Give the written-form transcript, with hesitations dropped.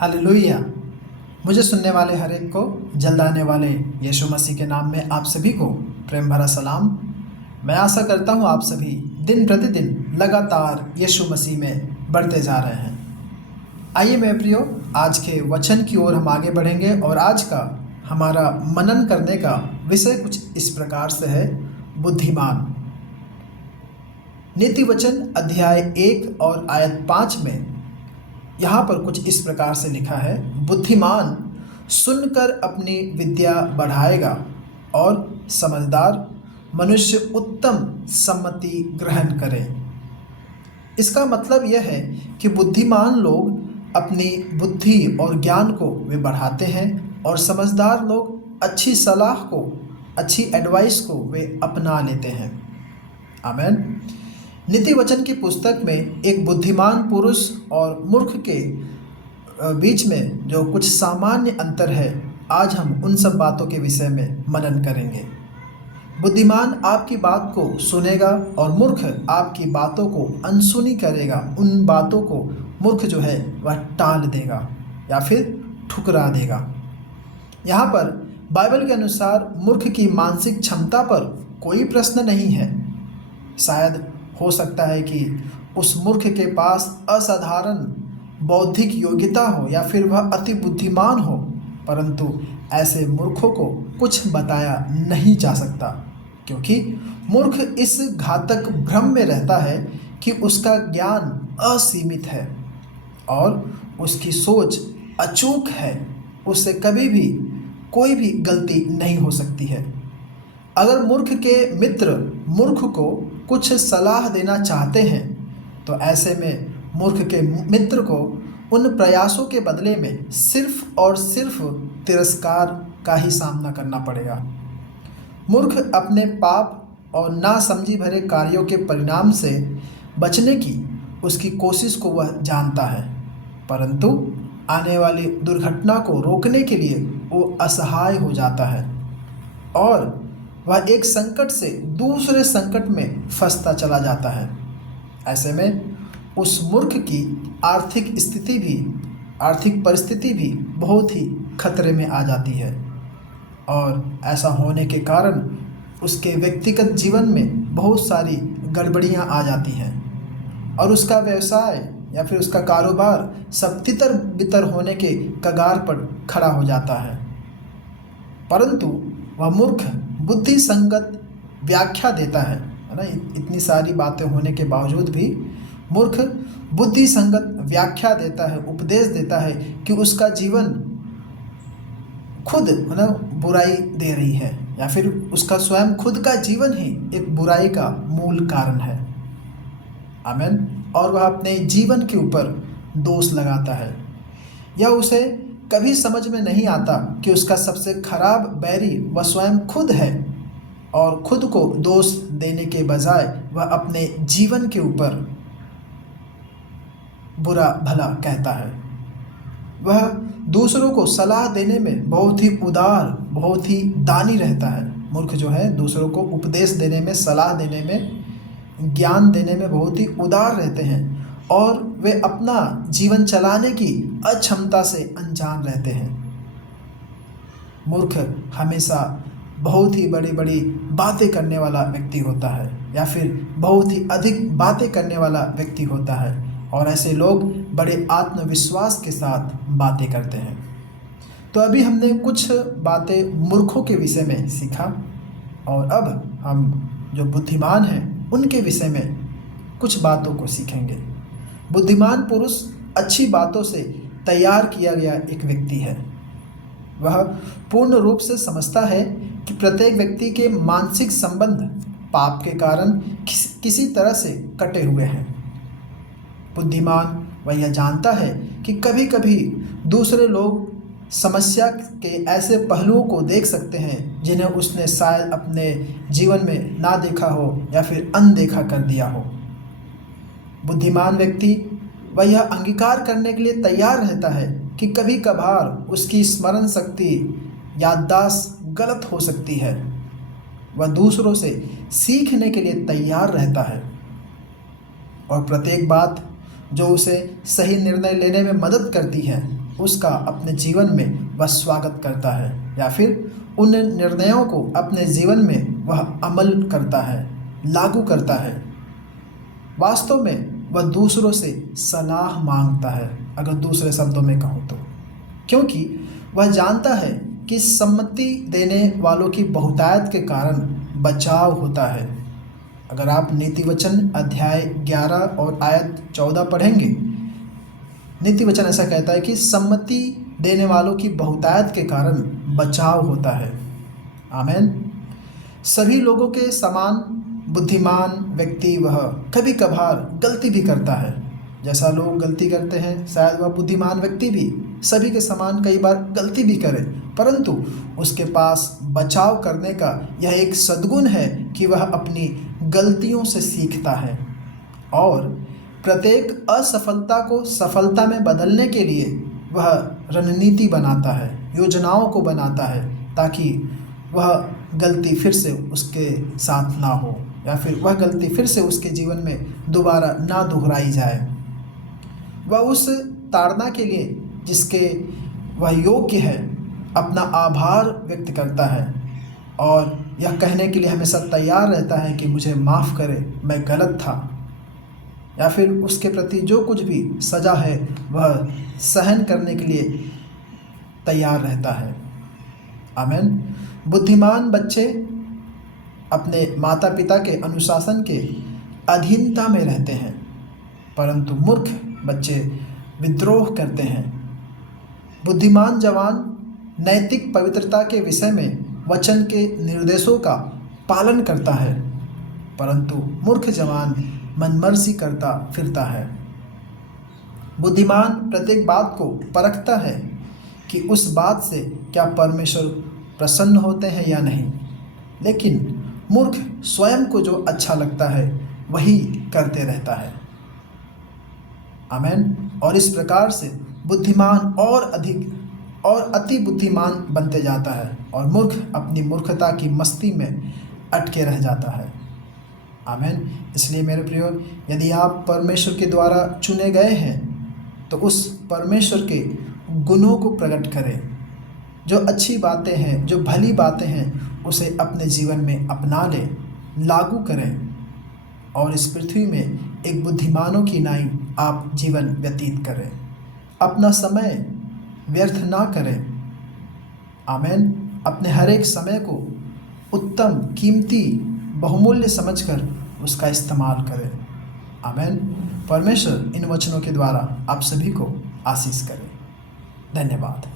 Hallelujah. मुझे सुनने वाले हर एक को जल्द आने वाले यीशु मसीह के नाम में आप सभी को प्रेम भरा सलाम। मैं आशा करता हूँ आप सभी दिन प्रतिदिन लगातार यीशु मसीह में बढ़ते जा रहे हैं। आइए मेरे प्रियो, आज के वचन की ओर हम आगे बढ़ेंगे और आज का हमारा मनन करने का विषय कुछ इस प्रकार से है, बुद्धिमान। नीति वचन अध्याय 1 और आयत 5 में यहाँ पर कुछ इस प्रकार से लिखा है, बुद्धिमान सुनकर अपनी विद्या बढ़ाएगा और समझदार मनुष्य उत्तम सम्मति ग्रहण करे। इसका मतलब यह है कि बुद्धिमान लोग अपनी बुद्धि और ज्ञान को वे बढ़ाते हैं और समझदार लोग अच्छी सलाह को, अच्छी एडवाइस को वे अपना लेते हैं। आमीन। नीति वचन की पुस्तक में एक बुद्धिमान पुरुष और मूर्ख के बीच में जो कुछ सामान्य अंतर है, आज हम उन सब बातों के विषय में मनन करेंगे। बुद्धिमान आपकी बात को सुनेगा और मूर्ख आपकी बातों को अनसुनी करेगा। उन बातों को मूर्ख जो है वह टाल देगा या फिर ठुकरा देगा। यहाँ पर बाइबल के अनुसार मूर्ख की मानसिक क्षमता पर कोई प्रश्न नहीं है। शायद हो सकता है कि उस मूर्ख के पास असाधारण बौद्धिक योग्यता हो या फिर वह अति बुद्धिमान हो, परंतु ऐसे मूर्खों को कुछ बताया नहीं जा सकता, क्योंकि मूर्ख इस घातक भ्रम में रहता है कि उसका ज्ञान असीमित है और उसकी सोच अचूक है। उससे कभी भी कोई भी गलती नहीं हो सकती है। अगर मूर्ख के मित्र मूर्ख को कुछ सलाह देना चाहते हैं तो ऐसे में मूर्ख के मित्र को उन प्रयासों के बदले में सिर्फ और सिर्फ तिरस्कार का ही सामना करना पड़ेगा। मूर्ख अपने पाप और नासमझी भरे कार्यों के परिणाम से बचने की उसकी कोशिश को वह जानता है, परंतु आने वाली दुर्घटना को रोकने के लिए वो असहाय हो जाता है और वह एक संकट से दूसरे संकट में फंसता चला जाता है। ऐसे में उस मूर्ख की आर्थिक परिस्थिति भी बहुत ही खतरे में आ जाती है और ऐसा होने के कारण उसके व्यक्तिगत जीवन में बहुत सारी गड़बड़ियां आ जाती हैं और उसका व्यवसाय या फिर उसका कारोबार सब तितर बितर होने के कगार पर खड़ा हो जाता है। परंतु वह मूर्ख बुद्धि संगत व्याख्या देता है ना। इतनी सारी बातें होने के बावजूद भी मूर्ख बुद्धि संगत व्याख्या देता है, उपदेश देता है कि उसका जीवन खुद बुराई दे रही है या फिर उसका स्वयं खुद का जीवन ही एक बुराई का मूल कारण है। आमीन। और वह अपने जीवन के ऊपर दोष लगाता है या उसे कभी समझ में नहीं आता कि उसका सबसे खराब बैरी वह स्वयं खुद है और खुद को दोष देने के बजाय वह अपने जीवन के ऊपर बुरा भला कहता है। वह दूसरों को सलाह देने में बहुत ही उदार, बहुत ही दानी रहता है। मूर्ख जो है दूसरों को उपदेश देने में, सलाह देने में, ज्ञान देने में बहुत ही उदार रहते हैं और वे अपना जीवन चलाने की अक्षमता से अनजान रहते हैं। मूर्ख हमेशा बहुत ही बड़ी बड़ी बातें करने वाला व्यक्ति होता है या फिर बहुत ही अधिक बातें करने वाला व्यक्ति होता है और ऐसे लोग बड़े आत्मविश्वास के साथ बातें करते हैं। तो अभी हमने कुछ बातें मूर्खों के विषय में सीखा और अब हम जो बुद्धिमान हैं उनके विषय में कुछ बातों को सीखेंगे। बुद्धिमान पुरुष अच्छी बातों से तैयार किया गया एक व्यक्ति है। वह पूर्ण रूप से समझता है कि प्रत्येक व्यक्ति के मानसिक संबंध पाप के कारण किसी तरह से कटे हुए हैं। बुद्धिमान वह यह जानता है कि कभी कभी दूसरे लोग समस्या के ऐसे पहलुओं को देख सकते हैं जिन्हें उसने शायद अपने जीवन में ना देखा हो या फिर अनदेखा कर दिया हो। बुद्धिमान व्यक्ति वह यह अंगीकार करने के लिए तैयार रहता है कि कभी कभार उसकी स्मरण शक्ति, याददाश्त गलत हो सकती है। वह दूसरों से सीखने के लिए तैयार रहता है और प्रत्येक बात जो उसे सही निर्णय लेने में मदद करती है उसका अपने जीवन में वह स्वागत करता है, या फिर उन निर्णयों को अपने जीवन में वह अमल करता है, लागू करता है। वास्तव में वह दूसरों से सलाह मांगता है, अगर दूसरे शब्दों में कहूँ तो, क्योंकि वह जानता है कि सम्मति देने वालों की बहुतायत के कारण बचाव होता है। अगर आप नीति वचन अध्याय 11 और आयत 14 पढ़ेंगे, नीति वचन ऐसा कहता है कि सम्मति देने वालों की बहुतायत के कारण बचाव होता है। आमीन। सभी लोगों के समान बुद्धिमान व्यक्ति वह कभी कभार गलती भी करता है। जैसा लोग गलती करते हैं, शायद वह बुद्धिमान व्यक्ति भी सभी के समान कई बार गलती भी करे, परंतु उसके पास बचाव करने का यह एक सद्गुण है कि वह अपनी गलतियों से सीखता है और प्रत्येक असफलता को सफलता में बदलने के लिए वह रणनीति बनाता है, योजनाओं को बनाता है, ताकि वह गलती फिर से उसके साथ ना हो, या फिर वह गलती फिर से उसके जीवन में दोबारा ना दोहराई जाए। वह उस ताड़ना के लिए जिसके वह योग्य है अपना आभार व्यक्त करता है और यह कहने के लिए हमेशा तैयार रहता है कि मुझे माफ़ करे, मैं गलत था, या फिर उसके प्रति जो कुछ भी सज़ा है वह सहन करने के लिए तैयार रहता है। आमीन। बुद्धिमान बच्चे अपने माता पिता के अनुशासन के अधीनता में रहते हैं, परंतु मूर्ख बच्चे विद्रोह करते हैं। बुद्धिमान जवान नैतिक पवित्रता के विषय में वचन के निर्देशों का पालन करता है, परंतु मूर्ख जवान मनमर्जी करता फिरता है। बुद्धिमान प्रत्येक बात को परखता है कि उस बात से क्या परमेश्वर प्रसन्न होते हैं या नहीं, लेकिन मूर्ख स्वयं को जो अच्छा लगता है वही करते रहता है। आमीन। और इस प्रकार से बुद्धिमान और अधिक और अति बुद्धिमान बनते जाता है और मूर्ख अपनी मूर्खता की मस्ती में अटके रह जाता है। आमीन। इसलिए मेरे प्रियो, यदि आप परमेश्वर के द्वारा चुने गए हैं तो उस परमेश्वर के गुणों को प्रकट करें। जो अच्छी बातें हैं, जो भली बातें हैं, उसे अपने जीवन में अपना लें, लागू करें और इस पृथ्वी में एक बुद्धिमानों की नाई आप जीवन व्यतीत करें। अपना समय व्यर्थ ना करें। आमीन। अपने हर एक समय को उत्तम, कीमती, बहुमूल्य समझकर उसका इस्तेमाल करें। आमीन। परमेश्वर इन वचनों के द्वारा आप सभी को आशीष करें। धन्यवाद।